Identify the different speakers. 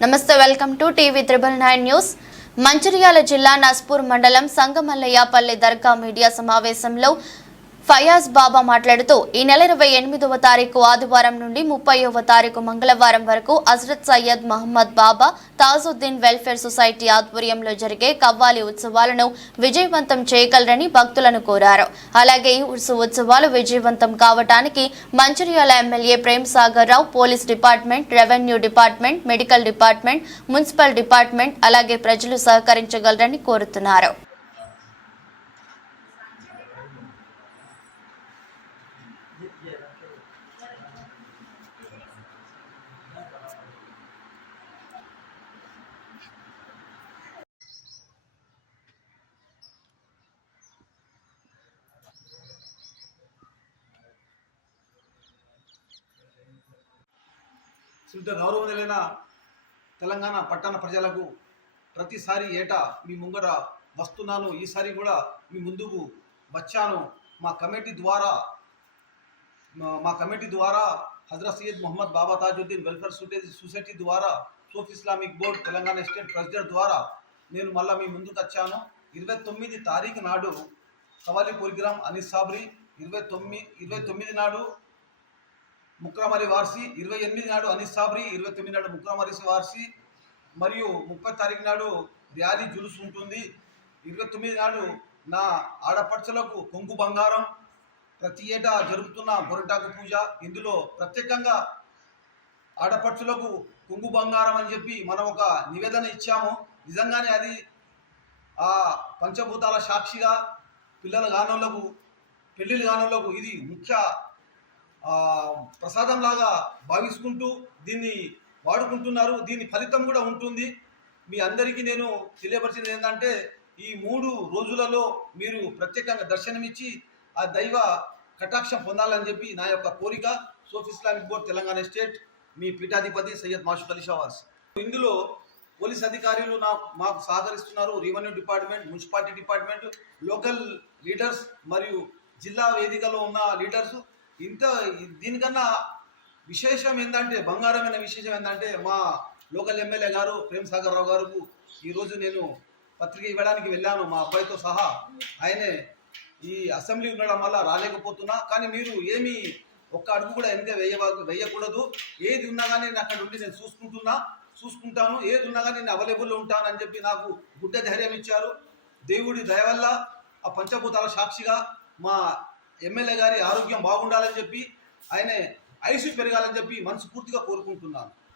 Speaker 1: నమస్తే welcome to TV triple nine news. Mancherial జిల్లా నస్పూర్ మండలం సంగమల్లయ్యపల్లి దర్గా మీడియా సమావేశంలో ఫయాజ్ బాబా మాట్లాడుతూ ఈ నెల ఇరవై ఎనిమిదవ తారీఖు ఆదివారం నుండి ముప్పైవ తారీఖు మంగళవారం వరకు హజరత్ సయ్యద్ మహమ్మద్ బాబా తాజుద్దీన్ వెల్ఫేర్ సొసైటీ ఆధ్వర్యంలో జరిగే కవ్వాలి ఉత్సవాలను విజయవంతం చేయగలరని భక్తులను కోరారు. అలాగే ఈ ఉత్సవ ఉత్సవాలు విజయవంతం కావటానికి Mancherial MLA Prem Sagar Rao police department revenue department medical department municipal department అలాగే ప్రజలు సహకరించగలరని కోరుతున్నారు.
Speaker 2: సుంత గౌరవనీయులైన తెలంగాణ పట్టణ ప్రజలకు ప్రతిసారి ఏటా మీ ముంగట వస్తున్నాను. ఈసారి కూడా మీ ముందుకు వచ్చాను. మా కమిటీ ద్వారా మా- కమిటీ ద్వారా Hazrat Syed Mohammed Baba Tajuddin welfare society society ద్వారా Sufi Islamic Board Telangana state president ద్వారా నేను మళ్ళీ మీ ముందుకు వచ్చాను. ఇరవై తొమ్మిది తారీఖు నాడు కవాలి గ్రామ్ అనిస్ సాబ్రి ఇరవై తొమ్మిది ఇరవై తొమ్మిది నాడు ముక్రామరి వార్సి ఇరవై ఎనిమిది నాడు అనిస్ సాబ్రి ఇరవై తొమ్మిది నాడు ముక్రామరి వార్సి మరియు ముప్పై తారీఖు నాడు ర్యాలీ జులుసు ఉంటుంది. ఇరవై తొమ్మిది నాడు నా ఆడపడుచులకు కొంగు బంగారం ప్రతి ఏటా జరుగుతున్న బొరటాకు పూజ. ఇందులో ప్రత్యేకంగా ఆడపడుచులకు కుంగు బంగారం అని చెప్పి మనం ఒక నివేదన ఇచ్చాము. నిజంగానే అది ఆ పంచభూతాల సాక్షిగా పిల్లల గానంలకు పెళ్ళిళ్ళ గానంలకు ఇది ముఖ్య ప్రసాదంలాగా భావించుకుంటూ దీన్ని వాడుకుంటున్నారు. దీని ఫలితం కూడా ఉంటుంది. మీ అందరికీ నేను తెలియపరిచింది ఏంటంటే ఈ మూడు రోజులలో మీరు ప్రత్యేకంగా దర్శనమిచ్చి ఆ దైవ కటాక్షం పొందాలని చెప్పి నా యొక్క కోరిక. Sufi Islamic Board Telangana state మీ పీఠాధిపతి సయ్యద్ మాషుద్ అలీ షవాస్ ఇందులో పోలీస్ అధికారులు నా మాకు సహకరిస్తున్నారు. Revenue department municipality department local leaders మరియు జిల్లా వేదికలో ఉన్న లీడర్స్. ఇంత దీనికన్నా విశేషం ఏంటంటే బంగారమైన విశేషం ఏంటంటే మా లోకల్ ఎమ్మెల్యే గారు ప్రేమ్ సాగర్ రావు గారు ఈరోజు నేను పత్రిక ఇవ్వడానికి వెళ్ళాను. మా అబ్బాయితో సహా ఆయనే ఈ అసెంబ్లీ ఉండడం వల్ల రాలేకపోతున్నా కానీ మీరు ఏమీ ఒక్క అడుగు కూడా వెనక వేయ వేయకూడదు. ఏది ఉన్నా కానీ నేను అక్కడ ఉండి నేను చూసుకుంటున్నా చూసుకుంటాను. ఏది ఉన్నా కానీ నేను అవైలబుల్ ఉంటానని చెప్పి నాకు గుడ్డ ధైర్యం ఇచ్చారు. దేవుడి దయ వల్ల ఆ పంచభూతాల సాక్షిగా మా ఎమ్మెల్యే గారి ఆరోగ్యం బాగుండాలని చెప్పి ఆయనే ఐసు పెరగాలని చెప్పి మనస్ఫూర్తిగా కోరుకుంటున్నాను.